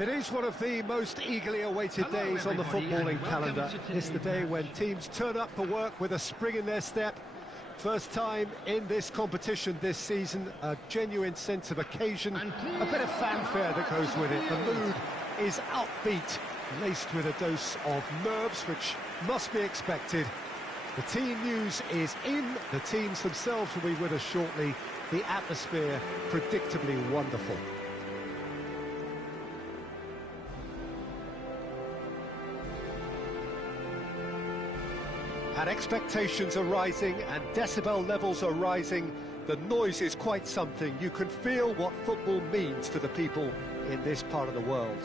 It is one of the most eagerly awaited days on the footballing calendar. It's the day when teams turn up for work with a spring in their step. First time in this competition this season, a genuine sense of occasion, a bit of fanfare that goes with it. The mood is upbeat, laced with a dose of nerves, which must be expected. The team news is in, the teams themselves will be with us shortly. The atmosphere predictably wonderful. And expectations are rising and decibel levels are rising. The noise is quite something. You can feel what football means to the people in this part of the world.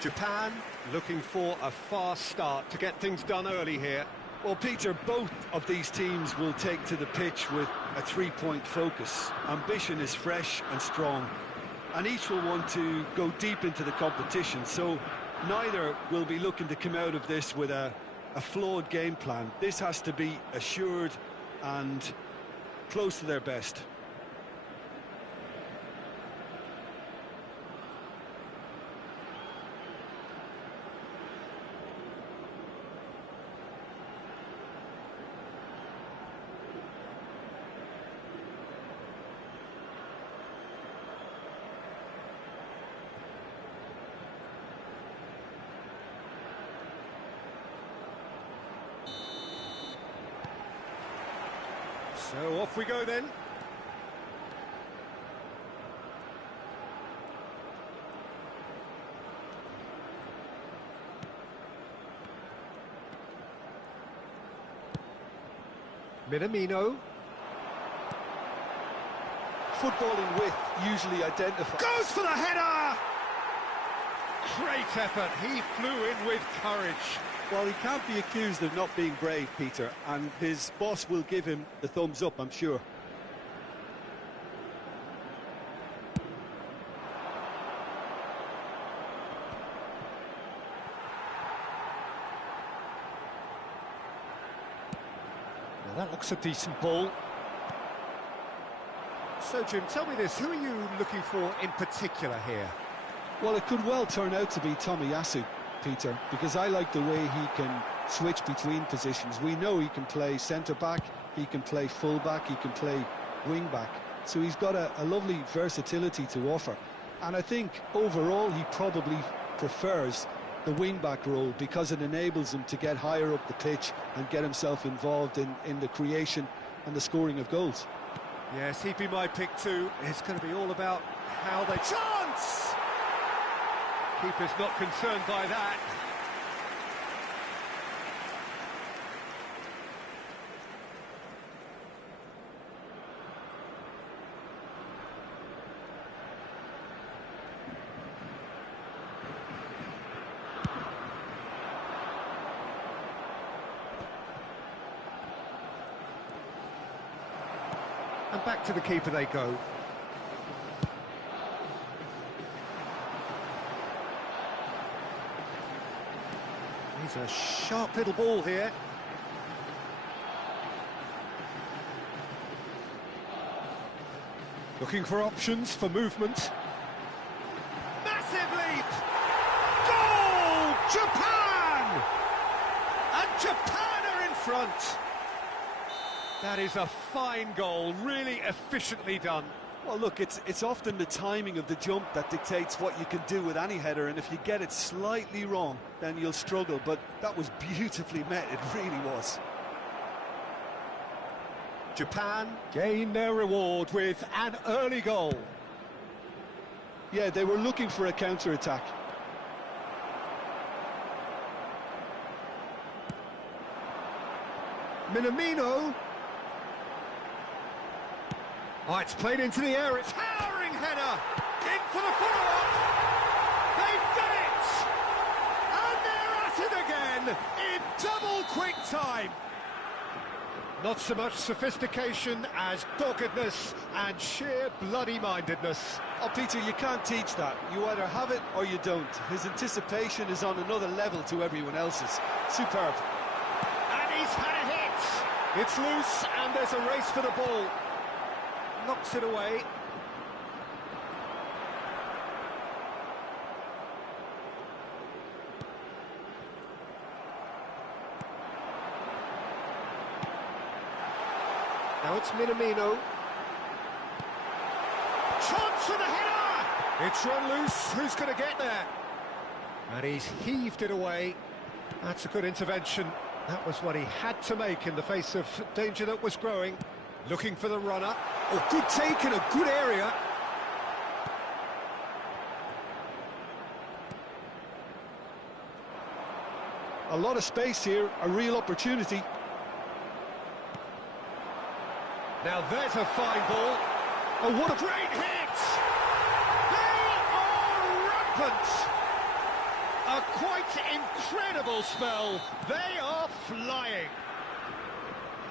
Japan looking for a fast start to get things done early here. Well, Peter, both of these teams will take to the pitch with a three-point focus. Ambition is fresh and strong, and each will want to go deep into the competition, so neither will be looking to come out of this with a flawed game plan. This has to be assured and close to their best. So off we go then. Minamino. Footballing width usually identifies. Goes for the header! Great effort, he flew in with courage. Well, he can't be accused of not being brave, Peter, and his boss will give him the thumbs up, I'm sure. Now that looks a decent ball. So, Jim, tell me this, who are you looking for in particular here? Well, it could well turn out to be Tomiyasu, Peter, because I like the way he can switch between positions. We know he can play centre-back, he can play full-back, he can play wing-back. So he's got a lovely versatility to offer. And I think overall he probably prefers the wing-back role because it enables him to get higher up the pitch and get himself involved in the creation and the scoring of goals. Yes, he'd be my pick too. It's going to be all about how they... Chance! Keeper's not concerned by that. And back to the keeper they go. He's a sharp little ball here. Looking for options for movement. Massive leap! Goal! Japan! And Japan are in front. That is a fine goal, really efficiently done. Well, look, it's often the timing of the jump that dictates what you can do with any header, and if you get it slightly wrong, then you'll struggle, but that was beautifully met, it really was. Japan gain their reward with an early goal. Yeah, they were looking for a counter-attack. Minamino. Oh, it's played into the air, it's towering header, in for the follow-up, they've done it, and they're at it again, in double quick time. Not so much sophistication as doggedness and sheer bloody-mindedness. Oh, Peter, you can't teach that. You either have it or you don't. His anticipation is on another level to everyone else's. Superb. And he's had a hit. It's loose and there's a race for the ball. Knocks it away. Now it's Minamino. Chance for the header! It's run loose. Who's going to get there? And he's heaved it away. That's a good intervention. That was what he had to make in the face of danger that was growing. Looking for the runner. Oh, good take in a good area. A lot of space here, a real opportunity. Now there's a fine ball. Oh, what a great hit! They are rampant! A quite incredible spell. They are flying.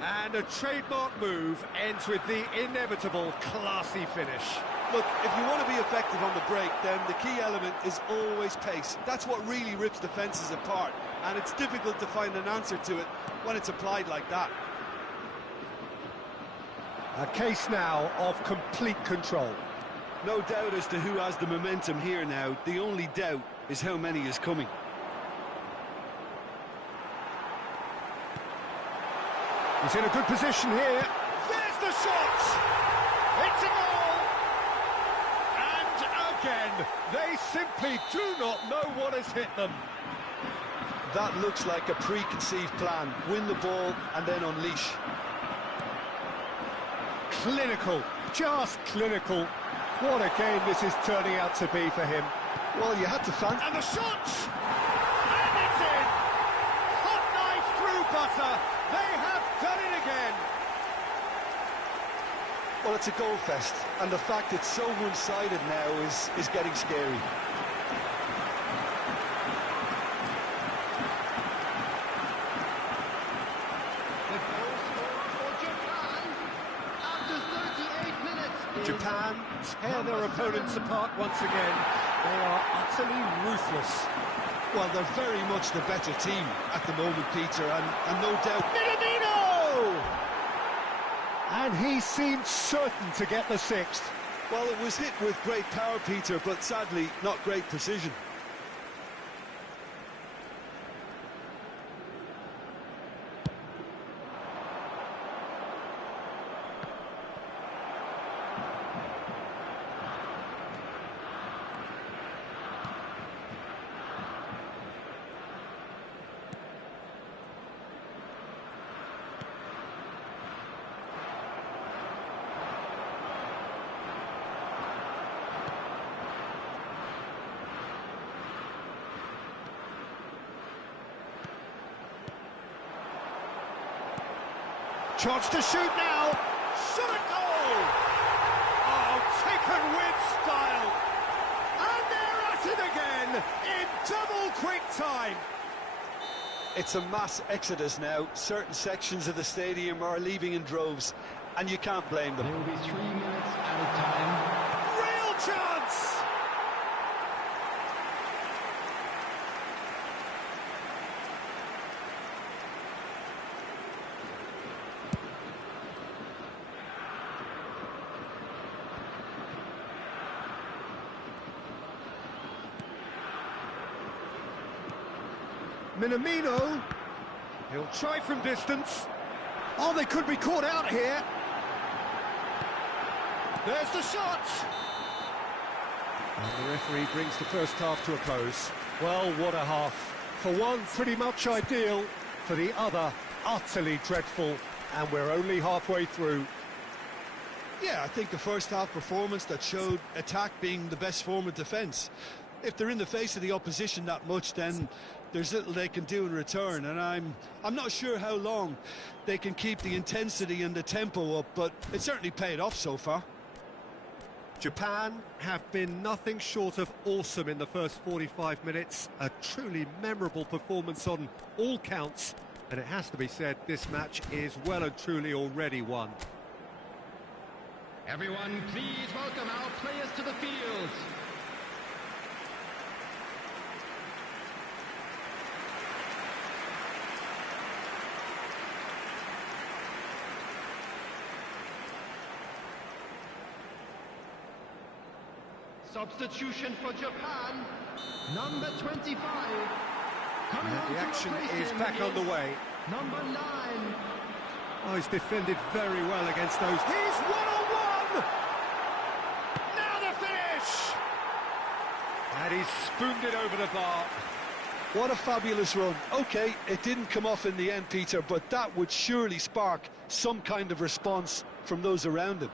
And a trademark move ends with the inevitable classy finish. Look, if you want to be effective on the break, then the key element is always pace. That's what really rips defences apart, and it's difficult to find an answer to it when it's applied like that. A case now of complete control. No doubt as to who has the momentum here now. The only doubt is how many is coming. He's in a good position here. There's the shot! It's a goal! And again, they simply do not know what has hit them. That looks like a preconceived plan. Win the ball and then unleash. Clinical, just clinical. What a game this is turning out to be for him. Well, you had to fan. And the shot! And it's in! Hot knife through butter. They have done it again. Well, it's a goal fest, and the fact it's so one-sided now is getting scary. Japan tear their opponents apart once again. They are utterly ruthless. Well, they're very much the better team at the moment, Peter, and no doubt... Minamino! And he seemed certain to get the sixth. Well, it was hit with great power, Peter, but sadly, not great precision. Chance to shoot now. Shot a goal! Oh, taken with style. And they're at it again in double quick time. It's a mass exodus now. Certain sections of the stadium are leaving in droves, and you can't blame them. There will be 3 minutes at a time. Real chance! Minamino, he'll try from distance. Oh, they could be caught out here. There's the shot. And the referee brings the first half to a close. Well, what a half. For one, pretty much ideal. For the other, utterly dreadful. And we're only halfway through. Yeah, I think the first half performance that showed attack being the best form of defence. If they're in the face of the opposition that much, then there's little they can do in return, and I'm not sure how long they can keep the intensity and the tempo up, but it certainly paid off so far. Japan have been nothing short of awesome in the first 45 minutes. A truly memorable performance on all counts. And it has to be said, this match is well and truly already won. Everyone, please welcome our players to the field. Substitution for Japan, number 25. Coming on The to action replace is him back on the way. Number 9. Oh, he's defended very well against those. He's one-on-one! Now the finish! And he's spooned it over the bar. What a fabulous run. OK, it didn't come off in the end, Peter, but that would surely spark some kind of response from those around him.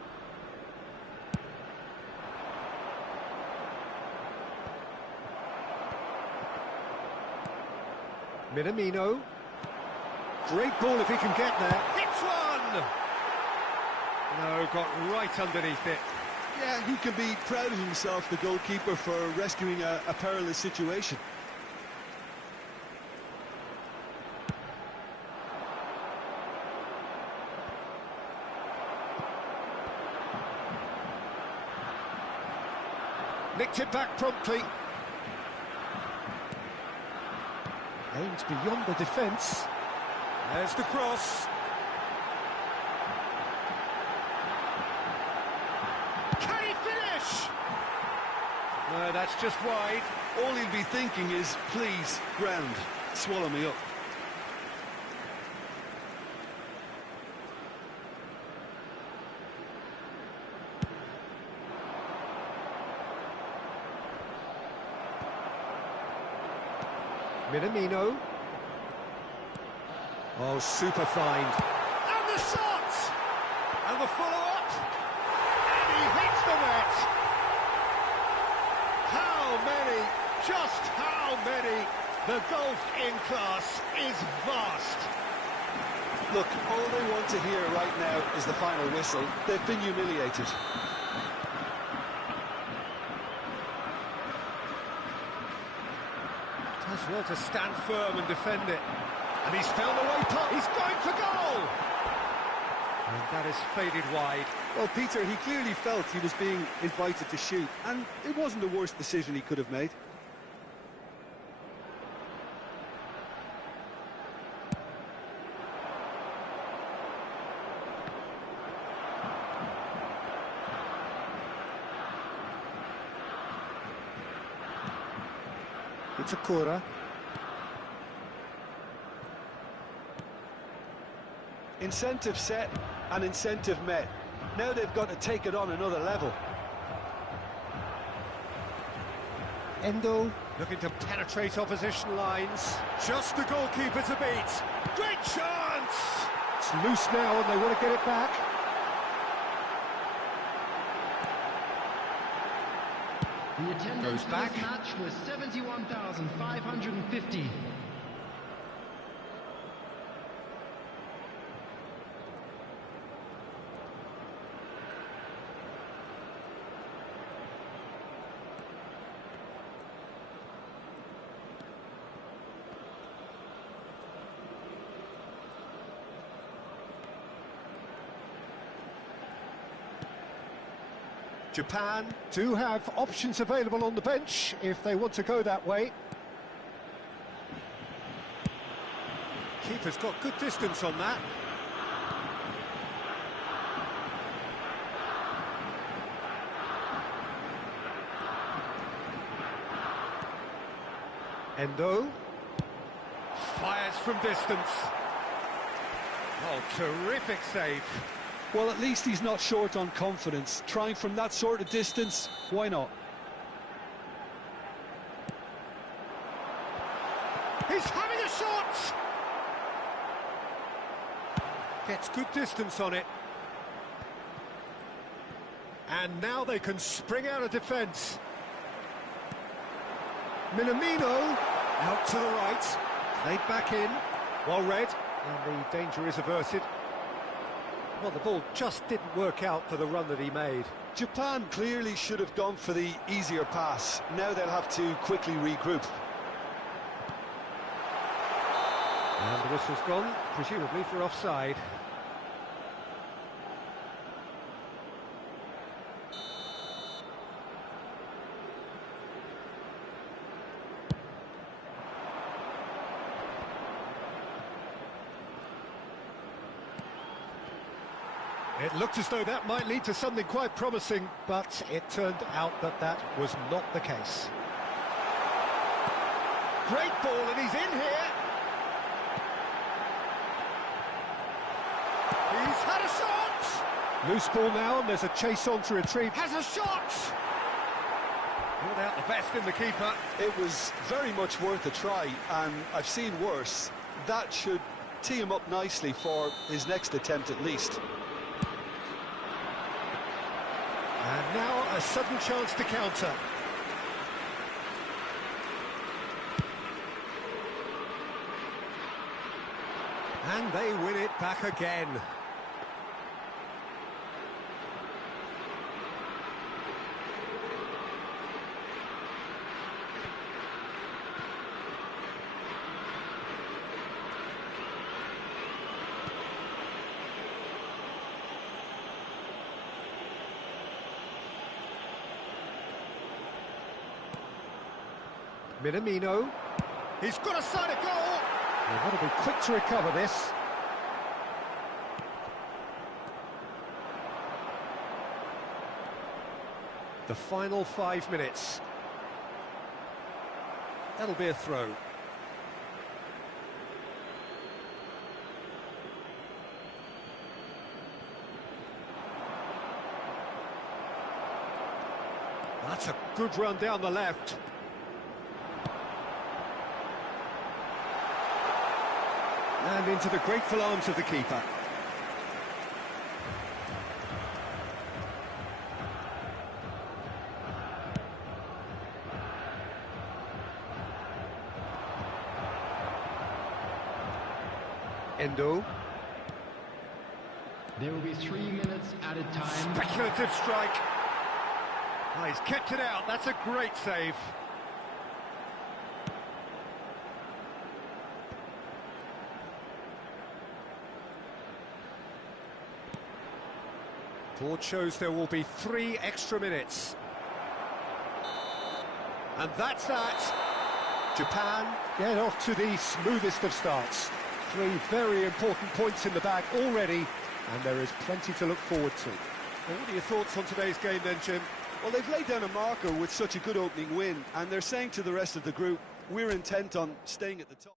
Minamino. Great ball if he can get there. Hits one! No, got right underneath it. Yeah, he can be proud of himself, the goalkeeper, for rescuing a perilous situation. Nicked it back promptly. Aims beyond the defence. There's the cross. Can he finish? No, that's just wide. All he'll be thinking is, please, ground, swallow me up. Minamino. Oh, super find. And the shot! And the follow-up! And he hits the net! How many, just how many? The gulf in class is vast. Look, all they want to hear right now is the final whistle. They've been humiliated. Does well to stand firm and defend it. And he's found the way past. He's going for goal! And that is faded wide. Well, Peter, he clearly felt he was being invited to shoot, and it wasn't the worst decision he could have made. It's a corner. Incentive set and incentive met. Now they've got to take it on another level. Endo looking to penetrate opposition lines. Just the goalkeeper to beat. Great chance! It's loose now and they want to get it back. The attendance Goes for back. this match was 71,550. Japan do have options available on the bench if they want to go that way. Keeper's got good distance on that. Endo fires from distance. Oh, terrific save. Well, at least he's not short on confidence. Trying from that sort of distance, why not? He's having a shot! Gets good distance on it. And now they can spring out of defence. Minamino out to the right. Played back in. Well read. And the danger is averted. Well, the ball just didn't work out for the run that he made. Japan clearly should have gone for the easier pass. Now they'll have to quickly regroup. And the whistle's gone, presumably for offside. It looked as though that might lead to something quite promising, but it turned out that that was not the case. Great ball, and he's in here. He's had a shot! Loose ball now, and there's a chase on to retrieve. Has a shot! Ruled out the best in the keeper. It was very much worth a try, and I've seen worse. That should tee him up nicely for his next attempt at least. And now a sudden chance to counter. And they win it back again. Minamino. He's got a side of goal. They've got to be quick to recover this. The final 5 minutes. That'll be a throw. That's a good run down the left. And into the grateful arms of the keeper. Endo. There will be 3 minutes added time. Speculative strike. Oh, he's kept it out. That's a great save. Board shows there will be 3 extra minutes. And that's that. Japan get off to the smoothest of starts. 3 very important points in the bag already, and there is plenty to look forward to. Well, what are your thoughts on today's game then, Jim? Well, they've laid down a marker with such a good opening win, and they're saying to the rest of the group, we're intent on staying at the top.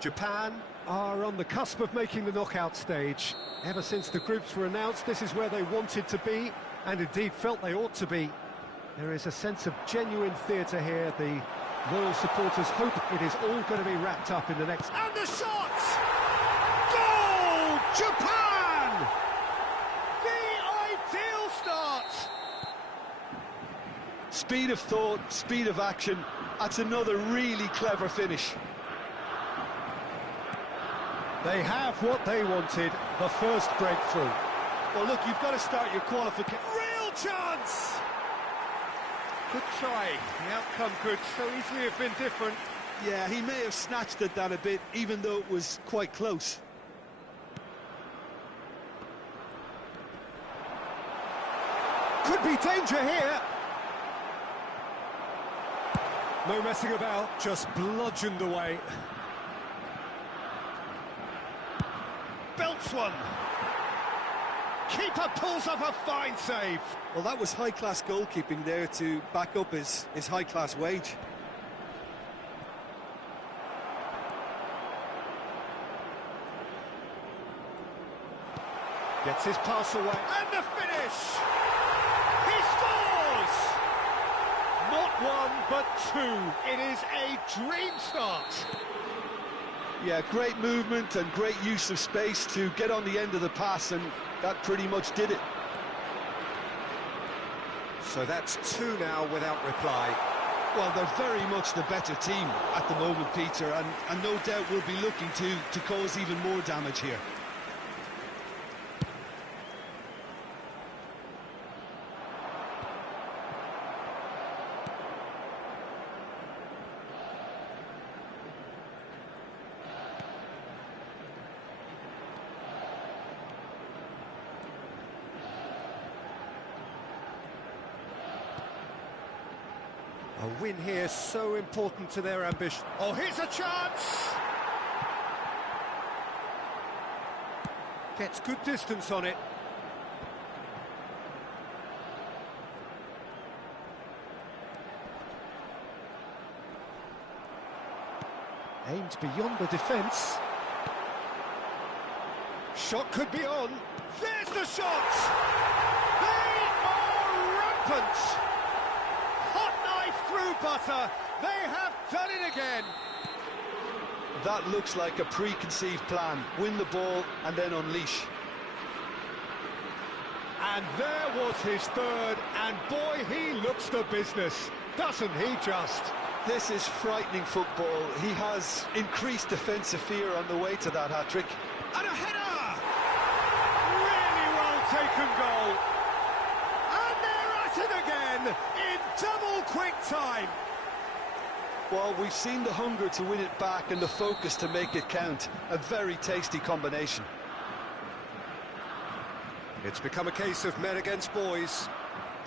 Japan are on the cusp of making the knockout stage. Ever since the groups were announced, this is where they wanted to be, and indeed felt they ought to be. There is a sense of genuine theatre here. The loyal supporters hope it is all going to be wrapped up in the next... And the shot! Goal! Japan! The ideal start! Speed of thought, speed of action. That's another really clever finish. They have what they wanted, the first breakthrough. Well, look, you've got to start your qualification. Real chance! Good try. The outcome could so easily have been different. Yeah, he may have snatched at that a bit, even though it was quite close. Could be danger here. No messing about, just bludgeoned away. Belts one. Keeper pulls off a fine save. Well, that was high-class goalkeeping there to back up his high-class wage. Gets his pass away. And the finish! He scores! Not one, but two. It is a dream start. Yeah, great movement and great use of space to get on the end of the pass, and that pretty much did it. So that's two now without reply. Well, they're very much the better team at the moment, Peter, and no doubt will be looking to cause even more damage here. A win here so important to their ambition. Oh, here's a chance! Gets good distance on it. Aimed beyond the defence. Shot could be on. There's the shot! They are rampant! Through butter, they have done it again. That looks like a preconceived plan. Win the ball and then unleash. And there was his third, and boy, he looks the business, doesn't he just? This is frightening football. He has increased defensive fear on the way to that hat-trick. And a header! Really well taken goal. And they're at it again in double quick time. Well, we've seen the hunger to win it back and the focus to make it count. A very tasty combination. It's become a case of men against boys.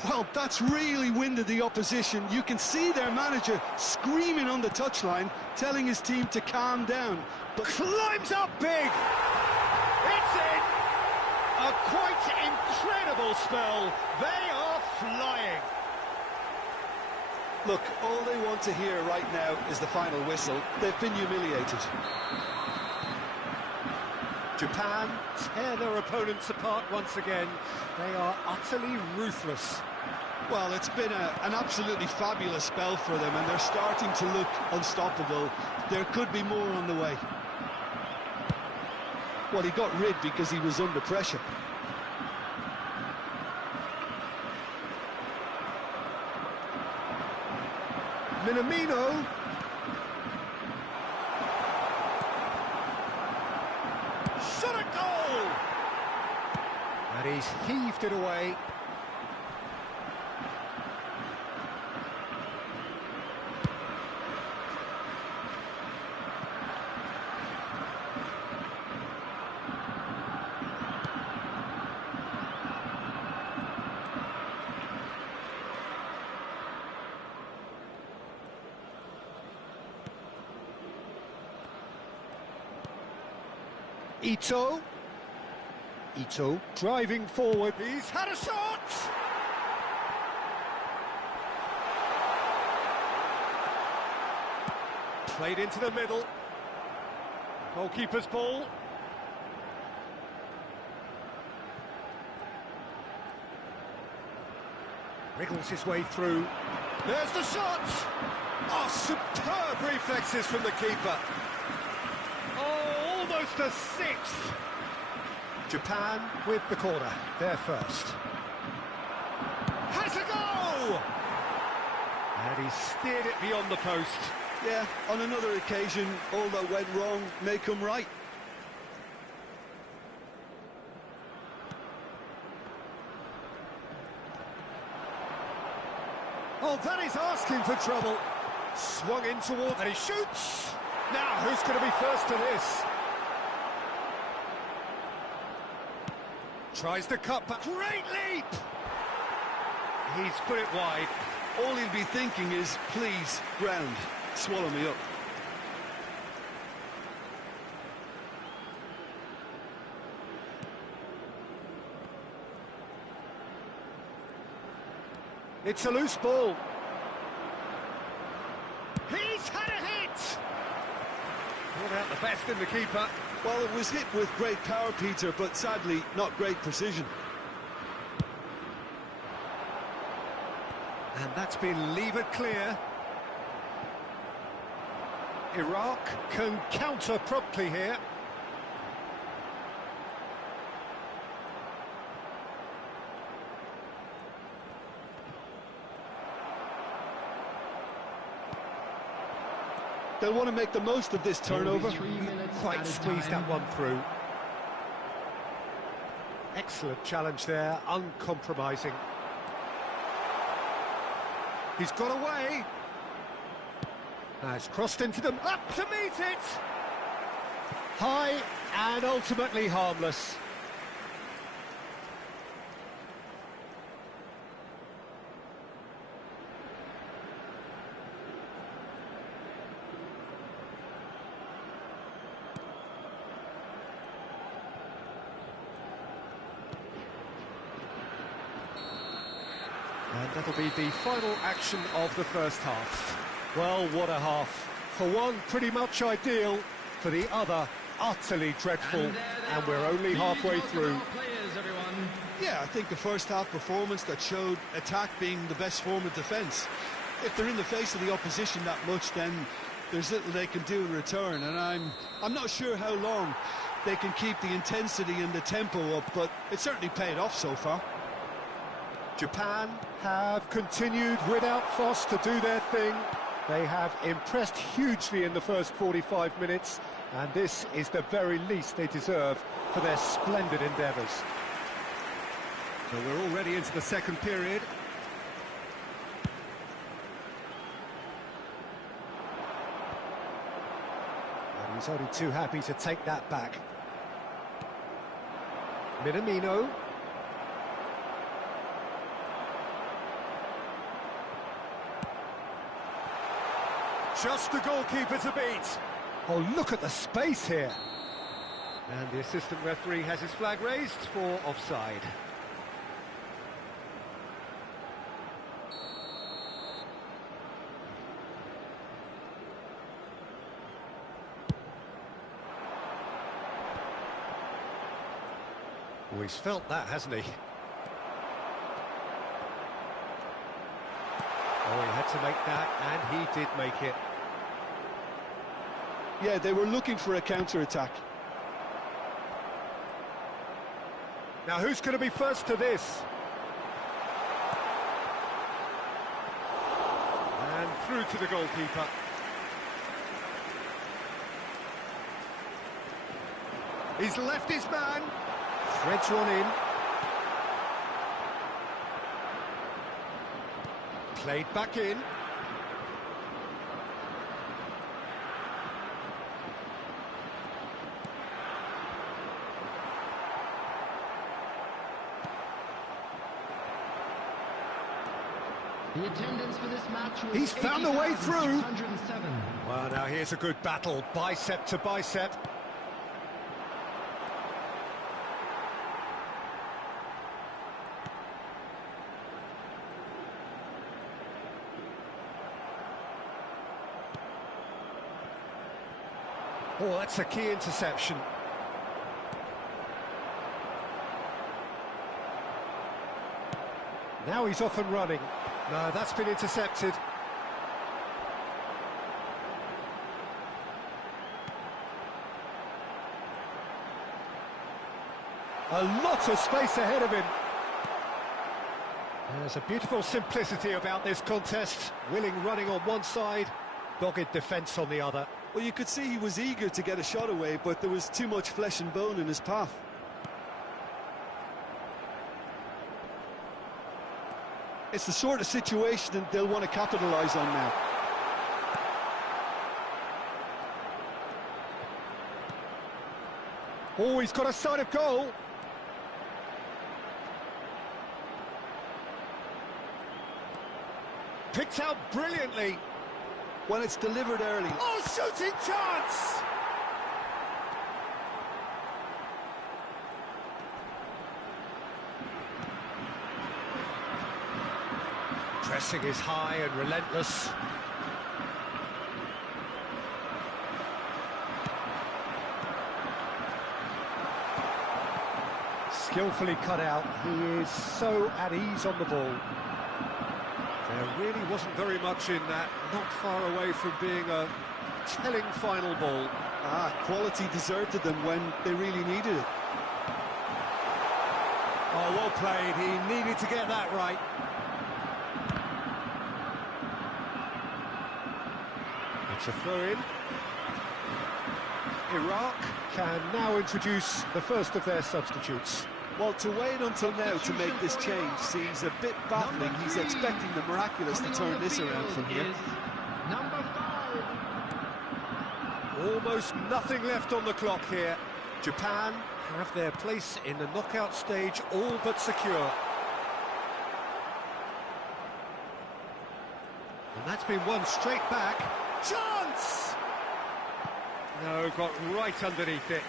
Well, that's really winded the opposition. You can see their manager screaming on the touchline, telling his team to calm down. But climbs up big! It's in! A quite incredible spell. They are flying. Look, all they want to hear right now is the final whistle. They've been humiliated. Japan tear their opponents apart once again. They are utterly ruthless. Well, it's been an absolutely fabulous spell for them, and they're starting to look unstoppable. There could be more on the way. Well, he got rid because he was under pressure. Minamino. Shot a goal! And he's heaved it away. Ito driving forward. He's had a shot! Played into the middle. Goalkeeper's ball. Wriggles his way through. There's the shot! Oh, superb reflexes from the keeper. Oh, almost a sixth. Japan with the corner, they're first. Has a go! And he steered it beyond the post. Yeah, on another occasion, all that went wrong may come right. Oh, that is asking for trouble. Swung in toward, and he shoots! Now, who's going to be first to this? Tries to cut back. Great leap! He's put it wide. All he'll be thinking is, please, ground, swallow me up. It's a loose ball. He's had a hit! Brought out the best in the keeper. Well, it was hit with great power, Peter, but sadly, not great precision. And that's been levered clear. Iraq can counter promptly here. They'll want to make the most of this turnover. Quite squeezed that one through. Excellent challenge there, uncompromising. He's got away. Has crossed into them, up to meet it! High and ultimately harmless. And that'll be the final action of the first half. Well, what a half. For one, pretty much ideal. For the other, utterly dreadful. And we're only halfway through. Yeah, I think the first half performance that showed attack being the best form of defence. If they're in the face of the opposition that much, then there's little they can do in return. And I'm not sure how long they can keep the intensity and the tempo up, but it's certainly paid off so far. Japan have continued without fuss to do their thing. They have impressed hugely in the first 45 minutes, and this is the very least they deserve for their splendid endeavours. So we're already into the second period. And he's only too happy to take that back. Minamino. Just the goalkeeper to beat. Oh, look at the space here. And the assistant referee has his flag raised for offside. Oh, he's felt that, hasn't he? Oh, he had to make that, and he did make it. Yeah, they were looking for a counter-attack. Now, who's going to be first to this? And through to the goalkeeper. He's left his man. Threads one in. Played back in. The attendance for this match was He's found a way through. 80,607. Well, now here's a good battle, bicep to bicep. Oh, that's a key interception. Now he's off and running. No, that's been intercepted. A lot of space ahead of him. There's a beautiful simplicity about this contest. Willing running on one side, dogged defence on the other. Well, you could see he was eager to get a shot away, but there was too much flesh and bone in his path. It's the sort of situation that they'll want to capitalise on now. Oh, he's got a sight of goal. picked out brilliantly. When it's delivered early. Oh, shooting chance! Pressing is high and relentless. Skillfully cut out. He is so at ease on the ball. There really wasn't very much in that, not far away from being a telling final ball. Quality deserted them when they really needed it. Oh, well played. He needed to get that right. It's a throw-in. Iraq can now introduce the first of their substitutes. Well, to wait until now to make this change seems a bit baffling. He's expecting the miraculous to turn this around from here. Number 5. Almost nothing left on the clock here. Japan have their place in the knockout stage all but secure. And that's been won straight back. Chance! No, got right underneath it.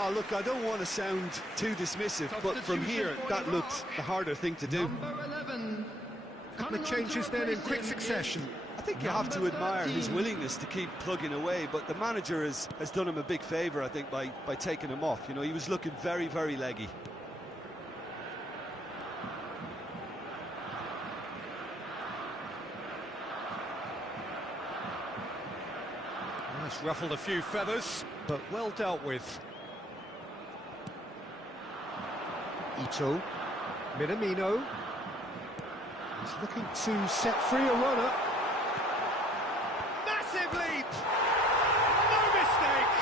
Oh, look, I don't want to sound too dismissive, but from here, that looked the harder thing to do. Number 11. The changes then in quick succession. I think you have to admire his willingness to keep plugging away, but the manager has done him a big favour, I think, by taking him off. You know, he was looking very, very leggy. That's ruffled a few feathers, but well dealt with. Ito, Minamino. He's looking to set free a runner. Massive leap! No mistake!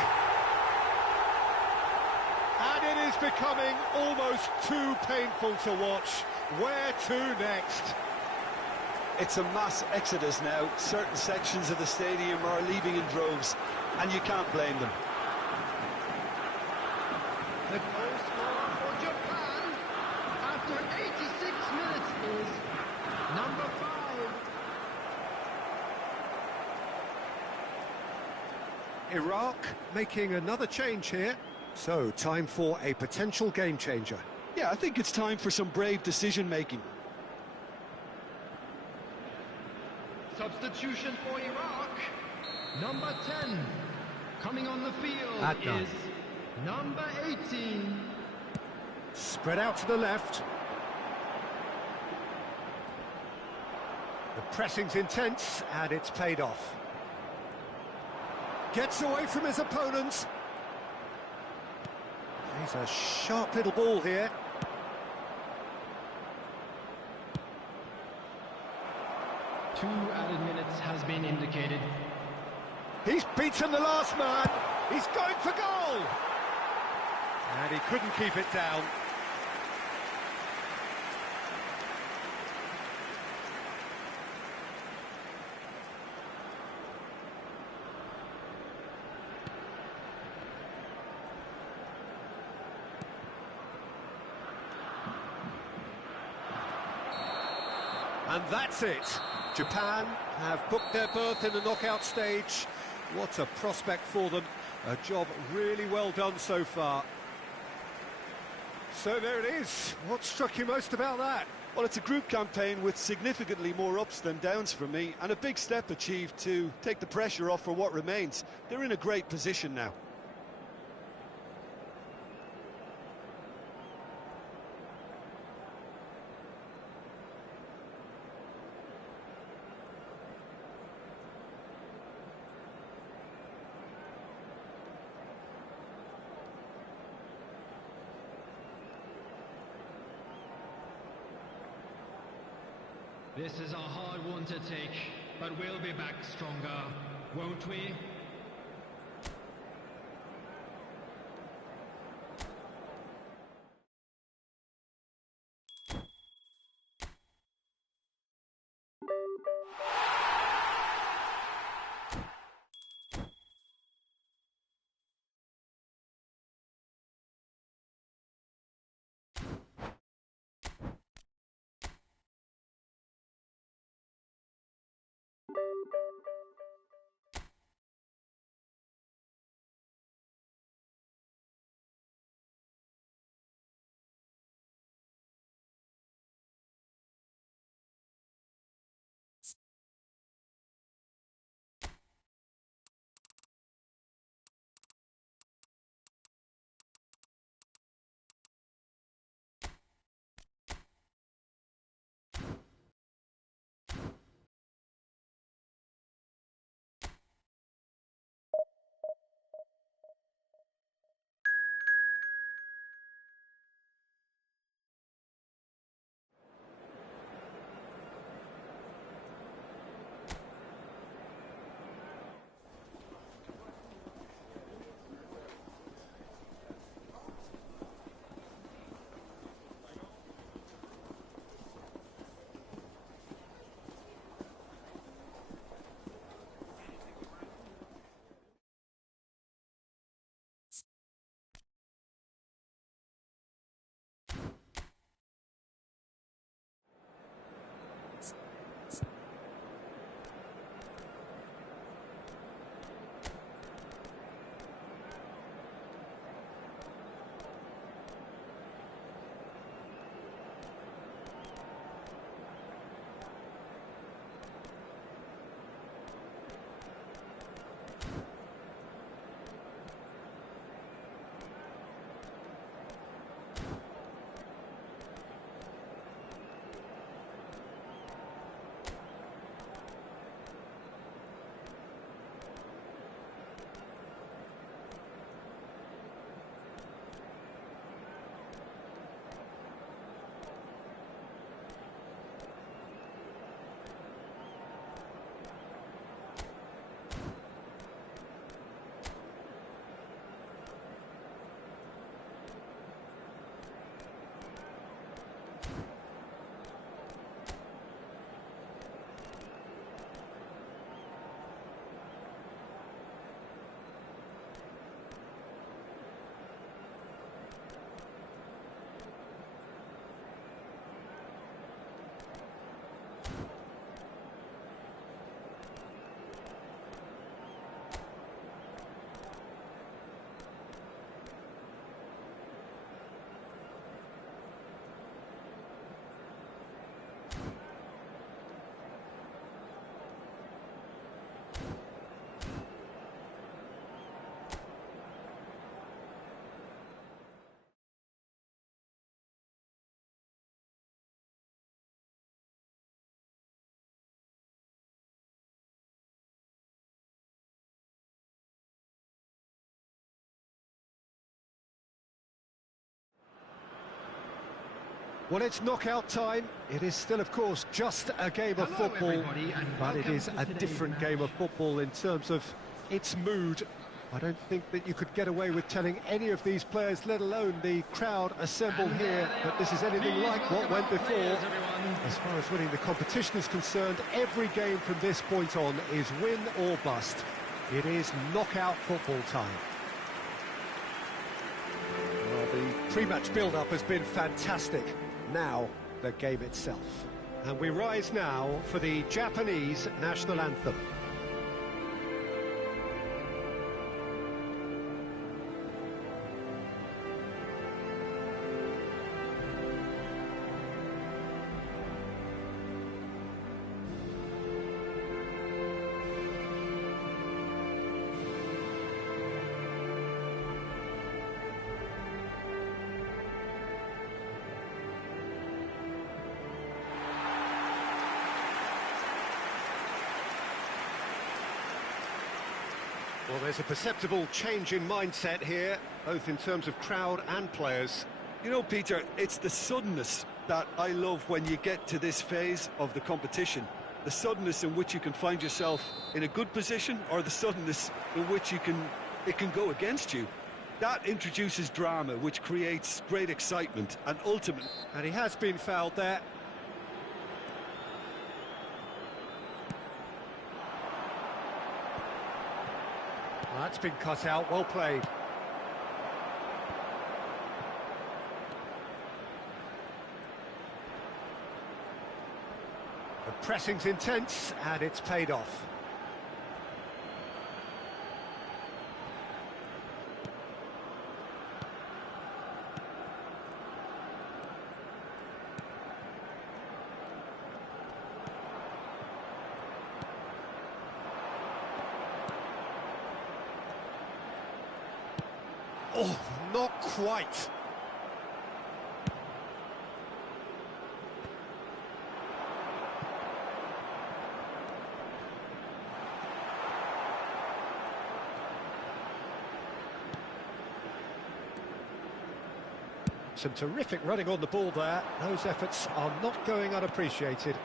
And it is becoming almost too painful to watch. Where to next? It's a mass exodus now. Certain sections of the stadium are leaving in droves, and you can't blame them. The goal scorer for Japan after 86 minutes is number 5. Iraq making another change here. So, time for a potential game changer. Yeah, I think it's time for some brave decision-making. Substitution for Iraq. Number 10. Coming on the field Adnan. is number 18. Spread out to the left. The pressing's intense, and it's paid off. Gets away from his opponents. He's a sharp little ball here. 2 added minutes has been indicated. He's beaten the last man. He's going for goal. And he couldn't keep it down. And that's it. Japan have booked their berth in the knockout stage. What a prospect for them. A job really well done so far. So there it is. What struck you most about that? Well, it's a group campaign with significantly more ups than downs for me, and a big step achieved to take the pressure off for what remains. They're in a great position now. This is a hard one to take, but we'll be back stronger, won't we? Well, it's knockout time. It is still, of course, just a game of Hello, football, everybody, and but it welcome is to a today's different match. game of football in terms of its mood. I don't think that you could get away with telling any of these players, let alone the crowd assembled And here, there they that this is are. anything Please like what welcome went our before. players, everyone. As far as winning the competition is concerned, every game from this point on is win or bust. It is knockout football time. Well, the pre-match build-up has been fantastic. Now, the game itself. And we rise now for the Japanese national anthem. Well, there's a perceptible change in mindset here, both in terms of crowd and players. You know, Peter, it's the suddenness that I love when you get to this phase of the competition. The suddenness in which you can find yourself in a good position, or the suddenness in which it can go against you. That introduces drama, which creates great excitement and ultimately... And he has been fouled there. That's been cut out, well played. The pressing's intense, and it's paid off. Oh, not quite. Some terrific running on the ball there. Those efforts are not going unappreciated.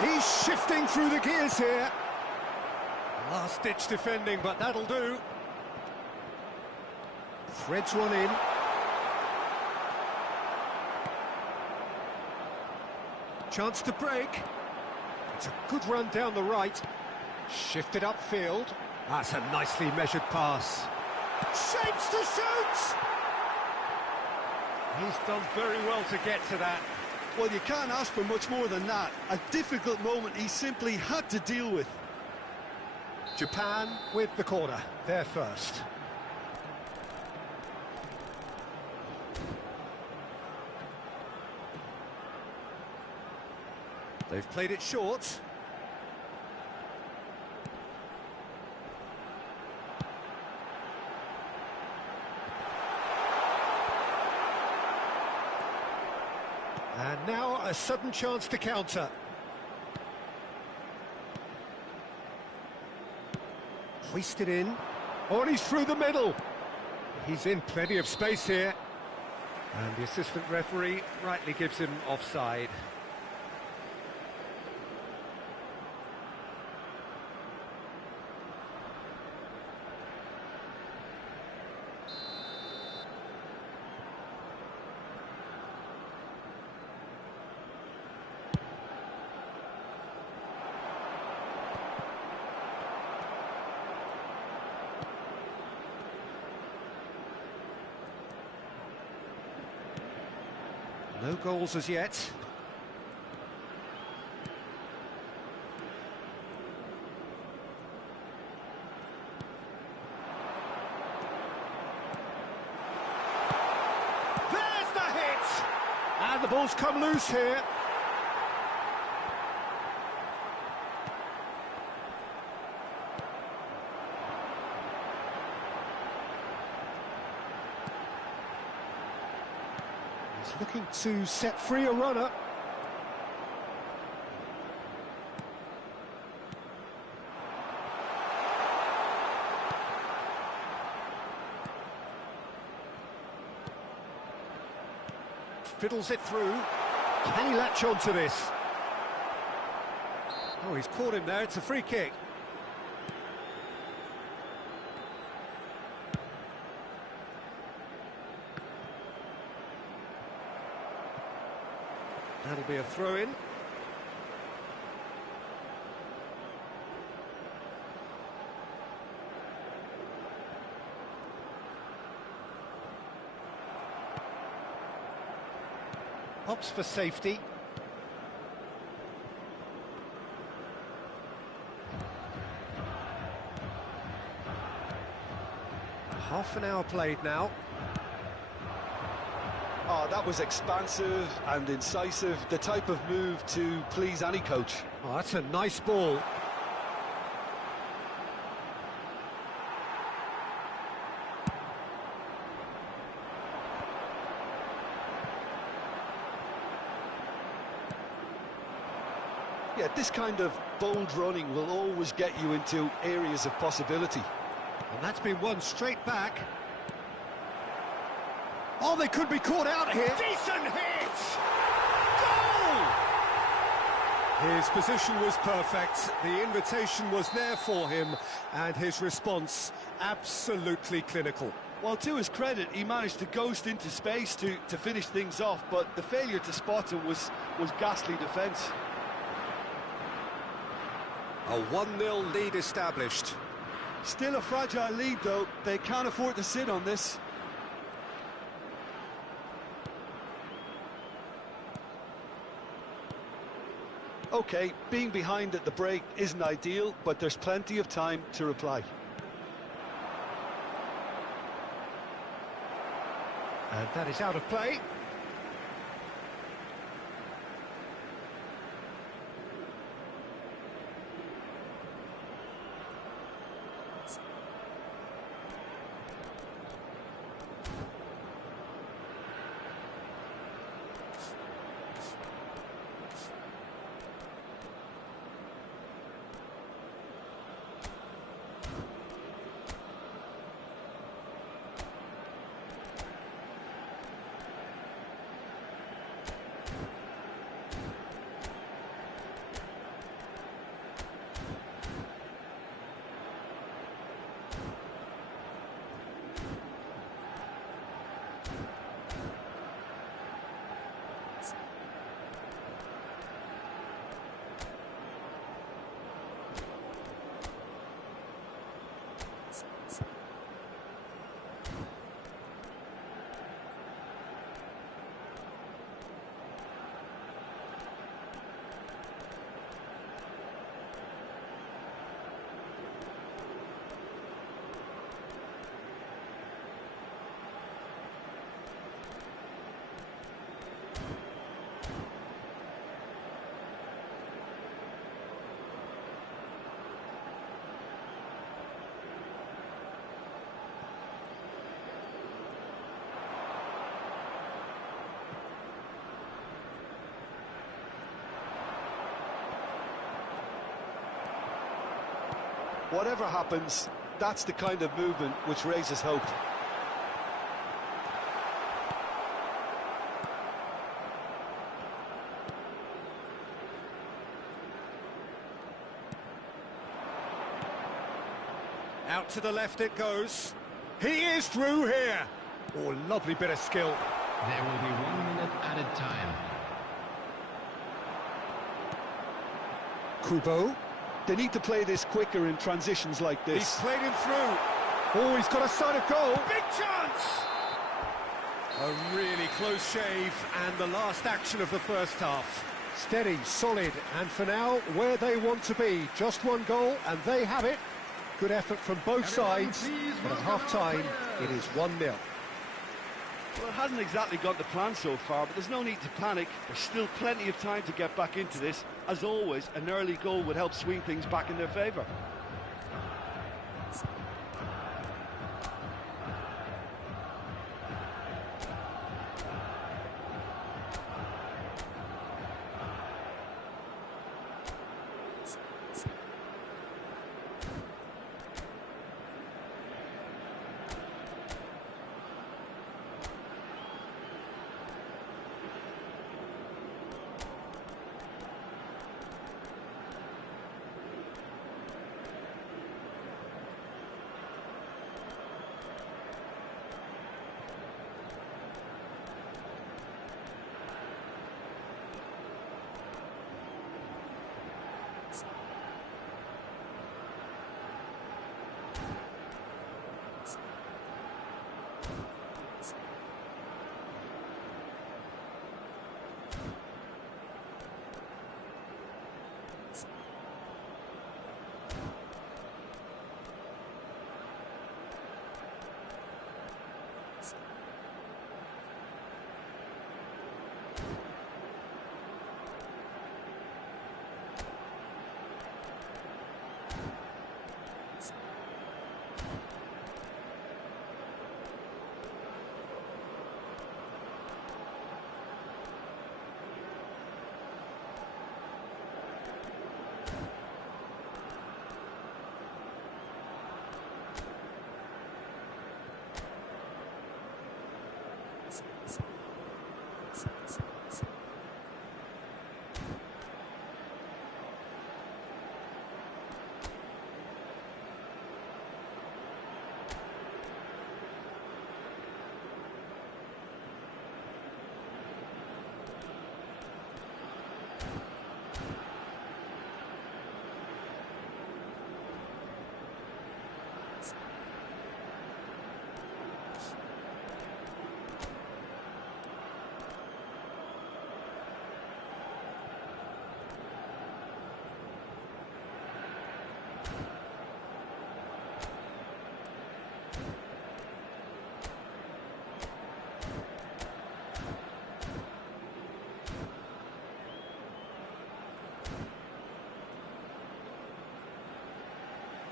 He's shifting through the gears here. Last-ditch defending, but that'll do. Threads one in. Chance to break. It's a good run down the right. Shifted upfield. That's a nicely measured pass. Shapes to shoot! He's done very well to get to that. Well, you can't ask for much more than that. A difficult moment he simply had to deal with. Japan with the corner, they're first. They've played it short. And now a sudden chance to counter. Hoisted in. Oh, and he's through the middle. He's in plenty of space here. And the assistant referee rightly gives him offside. No goals as yet. There's the hit! And the ball's come loose here. He's looking to set free a runner. fiddles it through. Can he latch on to this? Oh, he's caught him there. It's a free kick. That'll be a throw-in. Opts for safety. Half an hour played now. Oh, that was expansive and incisive, the type of move to please any coach. Oh, that's a nice ball. Yeah, this kind of bold running will always get you into areas of possibility. And that's been won straight back. Oh, they could be caught out here. Decent hit! Goal! His position was perfect. The invitation was there for him, and his response absolutely clinical. Well, to his credit, he managed to ghost into space to finish things off, but the failure to spot him was ghastly defence. A 1-0 lead established. Still a fragile lead, though. They can't afford to sit on this. OK, being behind at the break isn't ideal, but there's plenty of time to reply. And that is out of play. Whatever happens, that's the kind of movement which raises hope. Out to the left it goes. He is through here. Oh, lovely bit of skill. There will be 1 minute added time. Kubo. They need to play this quicker in transitions like this. He's played him through. Oh, he's got a sight of goal. Big chance! A really close shave, and the last action of the first half. Steady, solid, and for now, where they want to be. Just one goal, and they have it. Good effort from both sides, but at half-time, it is 1-0. Well, it hasn't exactly got the plan so far, but there's no need to panic. There's still plenty of time to get back into this. As always, an early goal would help swing things back in their favour.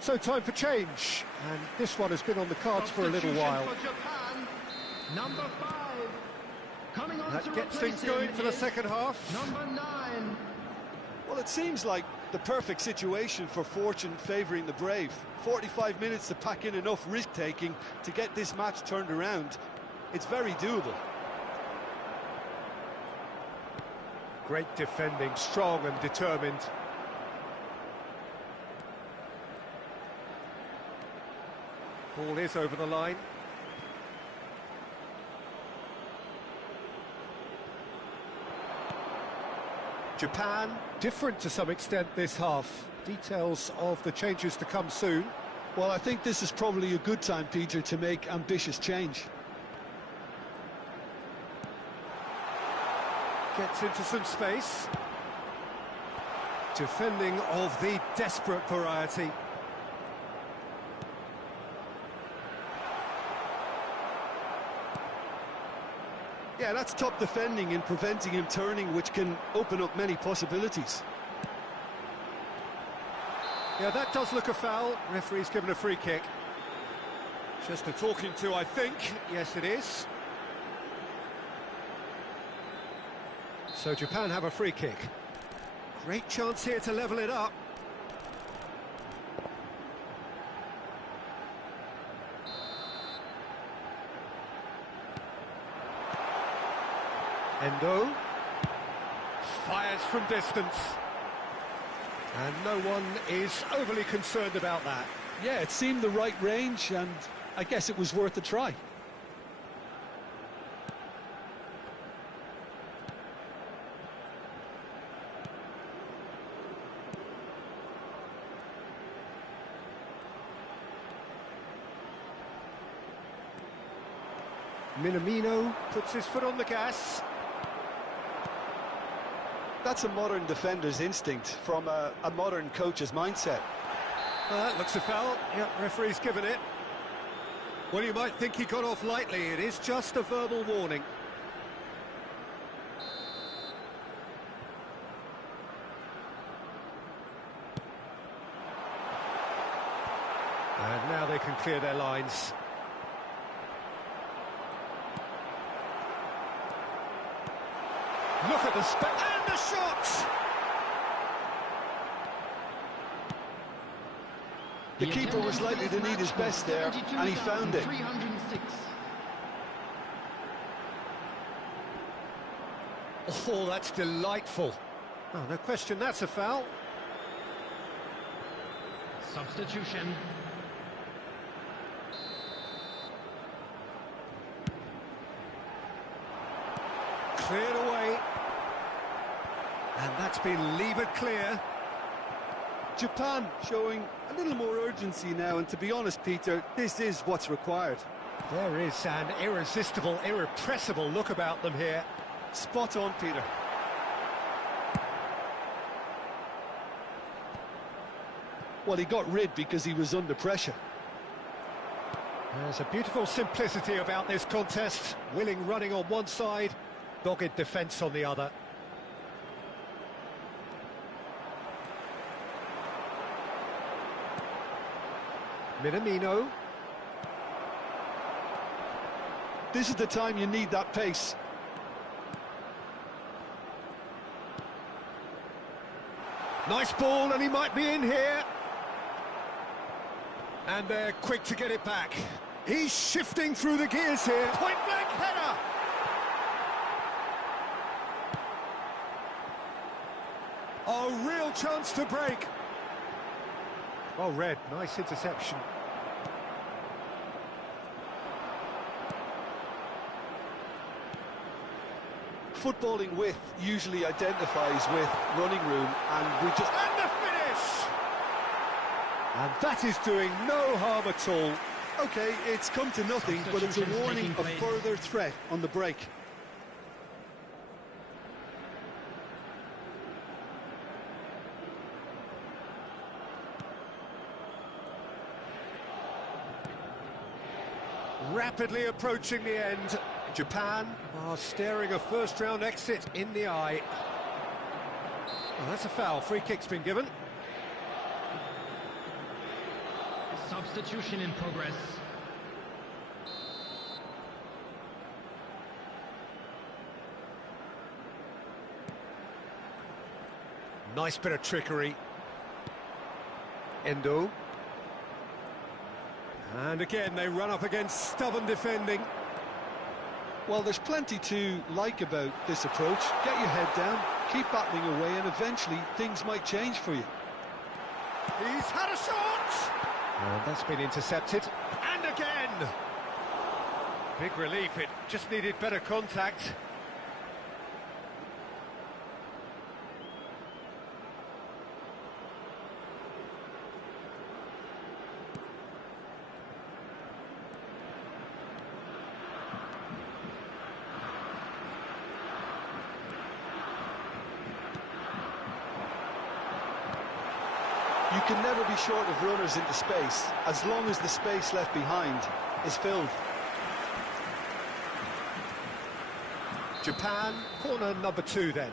So time for change, and this one has been on the cards for a little while. For Japan, number 5. Coming on That to gets replace things going him for the is second half. Number 9. Well, it seems like the perfect situation for fortune favouring the brave. 45 minutes to pack in enough risk-taking to get this match turned around. It's very doable. Great defending, strong and determined. Ball is over the line. Japan, different to some extent this half. Details of the changes to come soon. Well, I think this is probably a good time, Peter, to make ambitious change. Gets into some space. Defending of the desperate variety. Yeah, that's top defending and preventing him turning, which can open up many possibilities. Yeah, that does look a foul. Referee's given a free kick. Just a talking to, I think. Yes, it is. So Japan have a free kick. Great chance here to level it up. Endo fires from distance, and no one is overly concerned about that. Yeah, it seemed the right range, and I guess it was worth a try. Minamino puts his foot on the gas. That's a modern defender's instinct from a modern coach's mindset. Well, that looks a foul. Yep, referee's given it. Well, you might think he got off lightly. It is just a verbal warning. And now they can clear their lines. Look at the and the shot! The keeper was likely to need his best there, and he found it. 306. Oh, that's delightful. Oh, no question, that's a foul. Substitution. Cleared away. And that's been levered clear. Japan showing a little more urgency now, and to be honest, Peter, this is what's required. There is an irresistible, irrepressible look about them here. Spot on, Peter. Well, he got rid because he was under pressure. There's a beautiful simplicity about this contest. Willing running on one side, dogged defence on the other. Minamino. This is the time you need that pace. Nice ball, and he might be in here. And they're quick to get it back. He's shifting through the gears here. Point-blank header! Oh, real chance to break. Well read, nice interception. Footballing width usually identifies with running room, and we just... And the finish! And that is doing no harm at all. Okay, it's come to nothing, but it's a warning of further threat on the break. Rapidly approaching the end. Japan are staring a first-round exit in the eye. Well, that's a foul. Free kick's been given. Substitution in progress. Nice bit of trickery. Endo. And again, they run up against stubborn defending. Well, there's plenty to like about this approach. Get your head down, keep battling away, and eventually things might change for you. He's had a shot! And that's been intercepted. And again! Big relief, it just needed better contact. You can never be short of runners into space, as long as the space left behind is filled. Japan, corner number 2 then.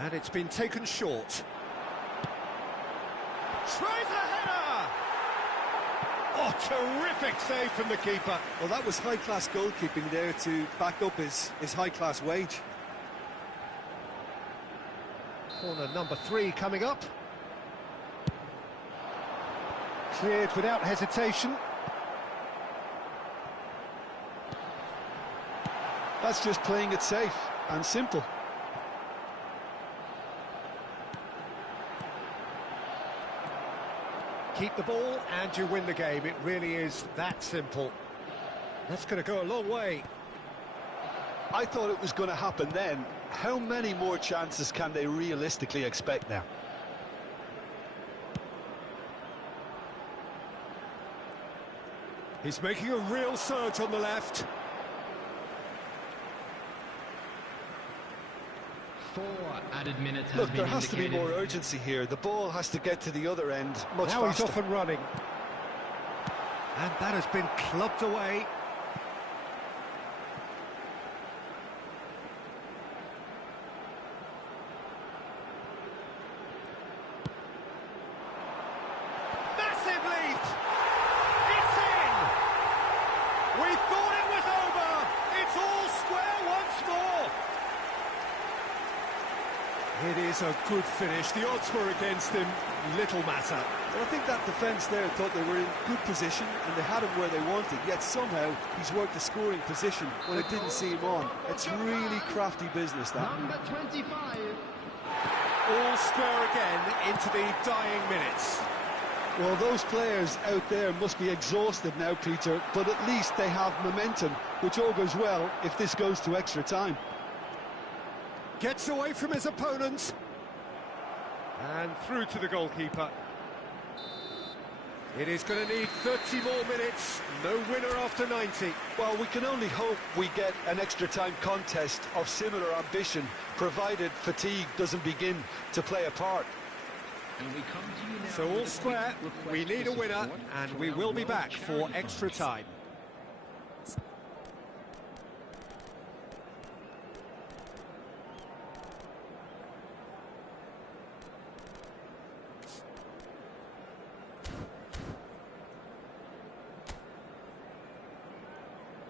And it's been taken short. Tries a header! Oh, terrific save from the keeper. Well, that was high-class goalkeeping there to back up his high-class wage. Corner number 3 coming up. Cleared without hesitation. That's just playing it safe and simple. Keep the ball and you win the game. It really is that simple. That's going to go a long way. I thought it was going to happen then. How many more chances can they realistically expect now? He's making a real surge on the left. 4 added minutes Look, there has to be more urgency here. The ball has to get to the other end much faster. Now he's off and running. And that has been clubbed away. Massive leap! It's in! We thought it was over! It's all square once more! It is a good finish. The odds were against him. Little matter. Well, I think that defence there thought they were in good position and they had him where they wanted, yet somehow he's worked the scoring position when it didn't see him on. It's really crafty business, that. Number 25. All square again into the dying minutes. Well, those players out there must be exhausted now, Peter, but at least they have momentum, which all goes well if this goes to extra time. Gets away from his opponent. And through to the goalkeeper. It is going to need 30 more minutes. No winner after 90. Well, we can only hope we get an extra time contest of similar ambition, provided fatigue doesn't begin to play a part. And we come to you now So all with a square, quick request we need for a winner, support and from we our will be World back for Charity extra Funds. time.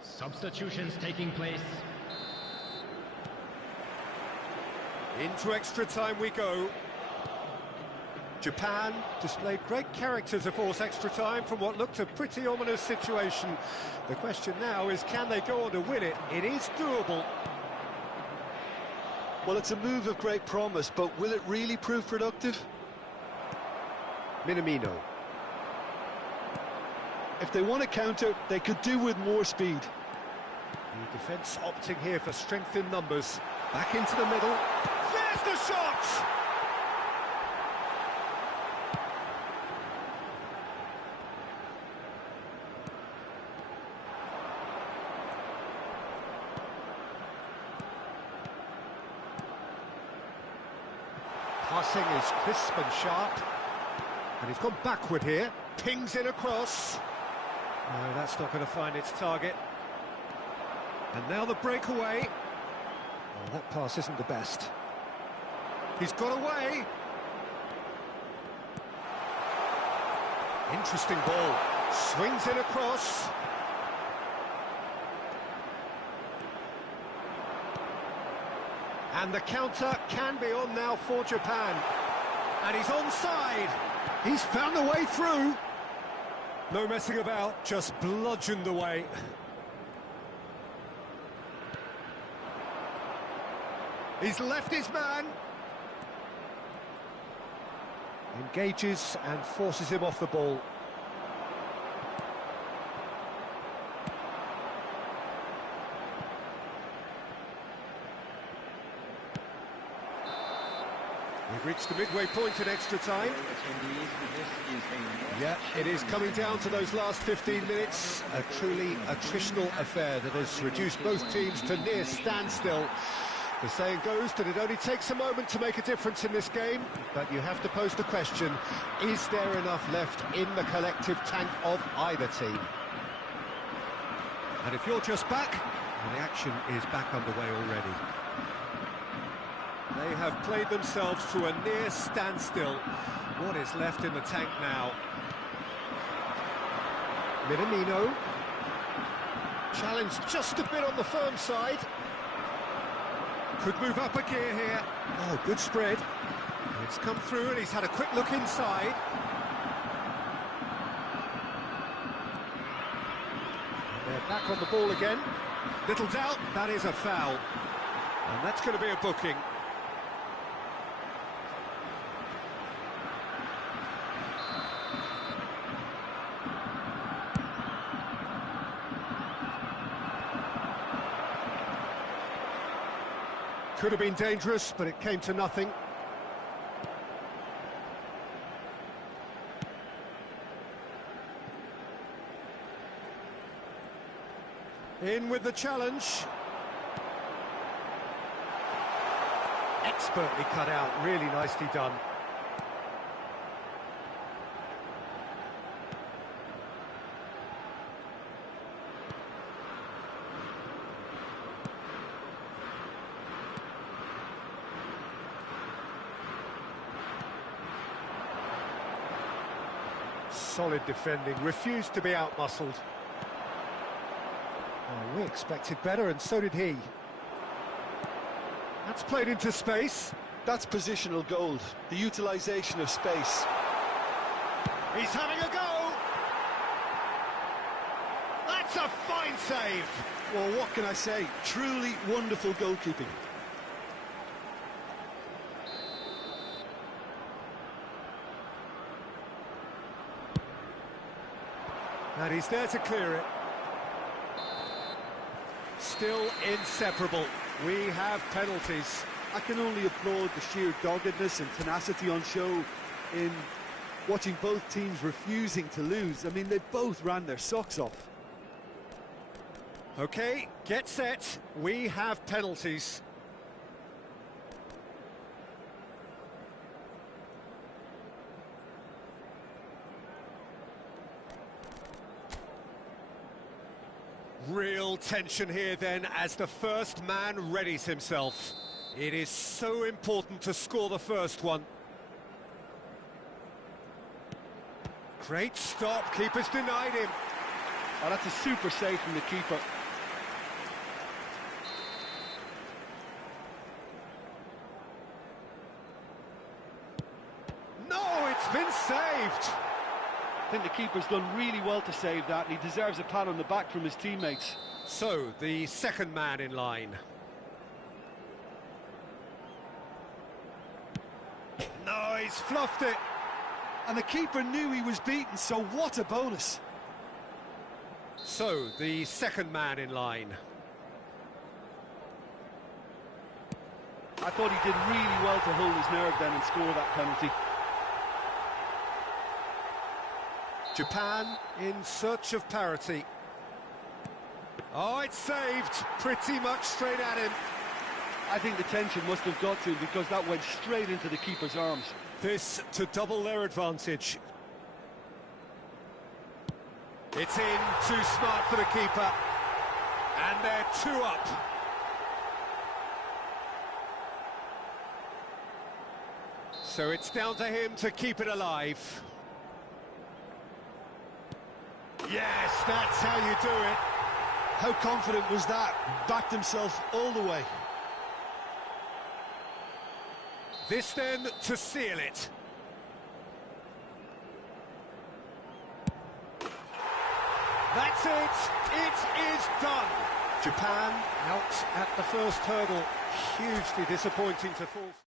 Substitutions taking place. Into extra time we go. Japan displayed great character to force extra time from what looked a pretty ominous situation. The question now is, can they go on to win it? It is doable. Well, it's a move of great promise, but will it really prove productive? Minamino. If they want to counter, they could do with more speed. The defence opting here for strength in numbers. Back into the middle. There's the shot! Passing is crisp and sharp. And he's gone backward here. Pings it across. No, that's not going to find its target. And now the breakaway. Oh, that pass isn't the best. He's got away. Interesting ball. Swings it across. And the counter can be on now for Japan. And he's onside. He's found a way through. No messing about, just bludgeoned away. He's left his man. Engages and forces him off the ball. We've reached the midway point in extra time. Yeah, it is coming down to those last 15 minutes. A truly attritional affair that has reduced both teams to near standstill. The saying goes that it only takes a moment to make a difference in this game, but you have to pose the question, is there enough left in the collective tank of either team? And if you're just back, well, the action is back underway already. They have played themselves to a near standstill. What is left in the tank now? Minamino. Challenged just a bit on the firm side. Could move up a gear here. Oh, good spread. It's come through and he's had a quick look inside. And they're back on the ball again. Little doubt, that is a foul. And that's going to be a booking. Could have been dangerous, but it came to nothing. In with the challenge. Expertly cut out, really nicely done. Solid defending, refused to be out-muscled. Oh, we expected better, and so did he. That's played into space. That's positional gold, the utilisation of space. He's having a go! That's a fine save! Well, what can I say? Truly wonderful goalkeeping. And he's there to clear it. Still inseparable. We have penalties. I can only applaud the sheer doggedness and tenacity on show in watching both teams refusing to lose. I mean, they both ran their socks off. Okay, get set. We have penalties. Real tension here then as the first man readies himself. It is so important to score the first one. Great stop, keeper's denied him. Oh, that's a super save from the keeper. been saved. I think the keeper's done really well to save that, and he deserves a pat on the back from his teammates. So, the second man in line. No, he's fluffed it. And the keeper knew he was beaten, so what a bonus. So, the second man in line. I thought he did really well to hold his nerve then and score that penalty. Japan in search of parity. Oh, it's saved pretty much straight at him. I think the tension must have got to him because that went straight into the keeper's arms. This to double their advantage. It's in, too smart for the keeper. And they're 2 up. So it's down to him to keep it alive. Yes, that's how you do it. How confident was that? Backed himself all the way. This then to seal it. That's it. It is done. Japan out at the first hurdle. Hugely disappointing to fall.